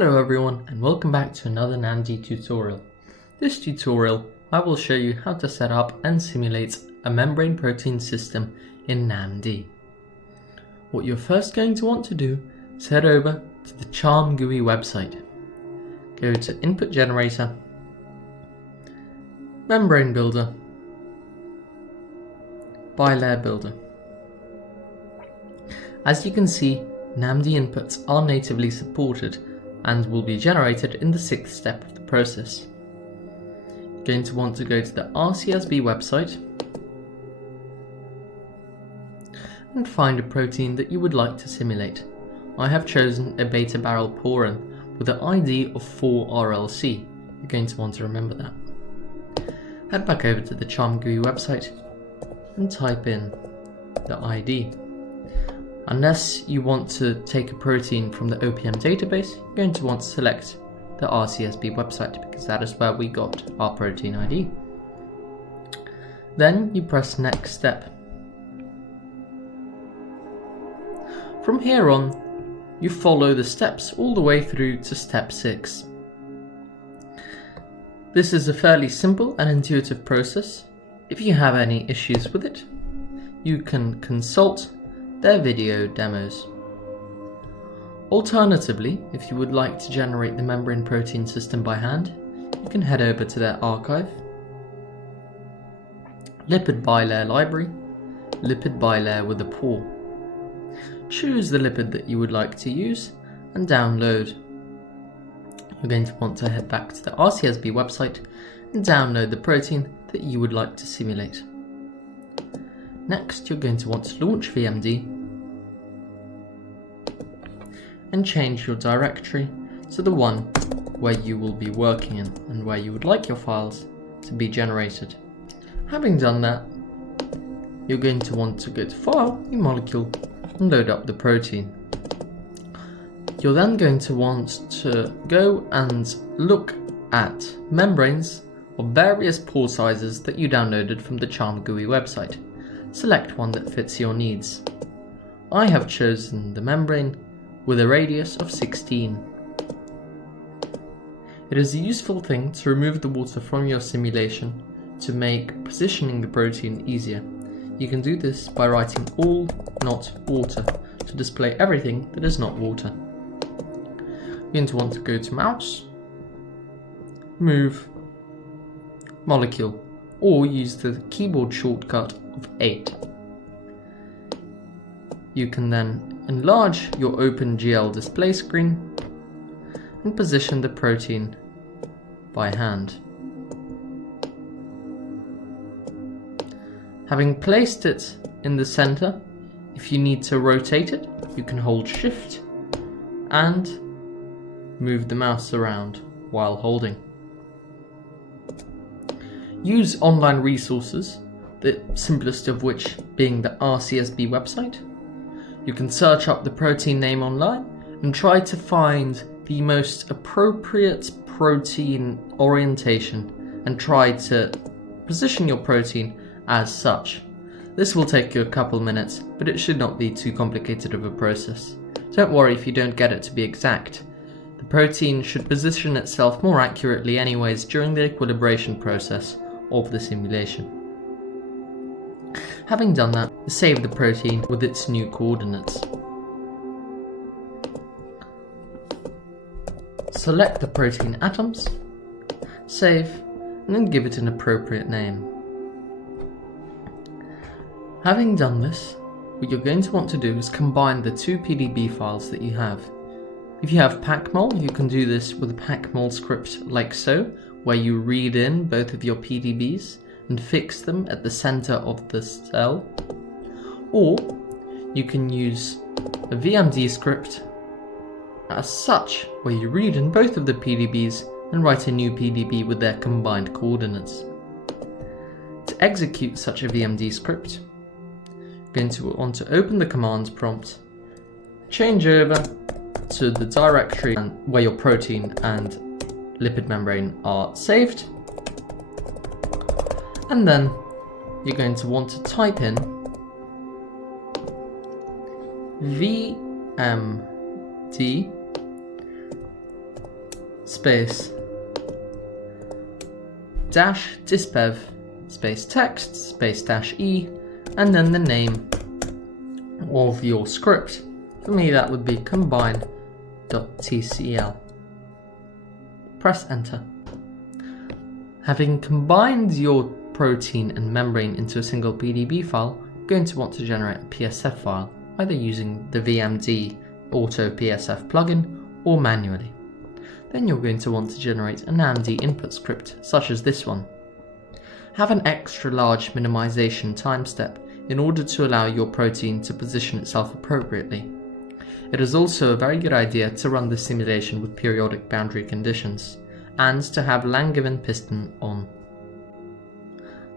Hello everyone and welcome back to another NAMD tutorial. This tutorial I will show you how to set up and simulate a membrane protein system in NAMD. What you're first going to want to do is head over to the Charm GUI website. Go to Input Generator, Membrane Builder, Bilayer Builder. As you can see, NAMD inputs are natively supported and will be generated in the 6th step of the process. You're going to want to go to the RCSB website and find a protein that you would like to simulate. I have chosen a beta barrel porin with an ID of 4RLC. You're going to want to remember that. Head back over to the Charm GUI website and type in the ID. Unless you want to take a protein from the OPM database, you're going to want to select the RCSB website because that is where we got our protein ID. Then you press Next Step. From here on, you follow the steps all the way through to step 6. This is a fairly simple and intuitive process. If you have any issues with it, you can consult their video demos. Alternatively, if you would like to generate the membrane protein system by hand, you can head over to their archive, Lipid Bilayer Library, Lipid Bilayer with a pore. Choose the lipid that you would like to use and download. You're going to want to head back to the RCSB website and download the protein that you would like to simulate. Next, you're going to want to launch VMD and change your directory to the one where you will be working in and where you would like your files to be generated. Having done that, you're going to want to go to File, New Molecule, and load up the protein. You're then going to want to go and look at membranes of various pore sizes that you downloaded from the Charm GUI website. Select one that fits your needs. I have chosen the membrane with a radius of 16. It is a useful thing to remove the water from your simulation to make positioning the protein easier. You can do this by writing all not water to display everything that is not water. You're going to want to go to Mouse, Move, Molecule, or use the keyboard shortcut of 8. You can then enlarge your OpenGL display screen and position the protein by hand. Having placed it in the center, if you need to rotate it, you can hold Shift and move the mouse around while holding. Use online resources, the simplest of which being the RCSB website. You can search up the protein name online and try to find the most appropriate protein orientation and try to position your protein as such. This will take you a couple minutes, but it should not be too complicated of a process. Don't worry if you don't get it to be exact. The protein should position itself more accurately anyways during the equilibration process of the simulation. Having done that, save the protein with its new coordinates. Select the protein atoms, save, and then give it an appropriate name. Having done this, what you're going to want to do is combine the two PDB files that you have. If you have PacMol, you can do this with a PacMol script like so, where you read in both of your PDBs and fix them at the center of the cell. Or you can use a VMD script as such, where you read in both of the PDBs and write a new PDB with their combined coordinates. To execute such a VMD script, you're going to want to open the command prompt, change over to the directory where your protein and lipid membrane are saved, and then you're going to want to type in VMD space dash dispev space text space dash e, and then the name of your script. For me that would be combine.tcl. Press enter. Having combined your protein and membrane into a single PDB file, you're going to want to generate a PSF file, either using the VMD Auto PSF plugin or manually. Then you're going to want to generate a NAMD input script, such as this one. Have an extra large minimization time step in order to allow your protein to position itself appropriately. It is also a very good idea to run the simulation with periodic boundary conditions, and to have Langevin piston on.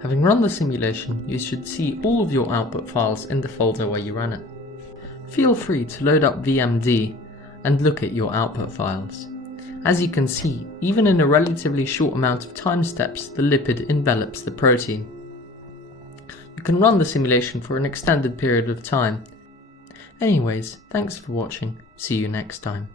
Having run the simulation, you should see all of your output files in the folder where you ran it. Feel free to load up VMD and look at your output files. As you can see, even in a relatively short amount of time steps, the lipid envelops the protein. You can run the simulation for an extended period of time. Anyways, thanks for watching. See you next time.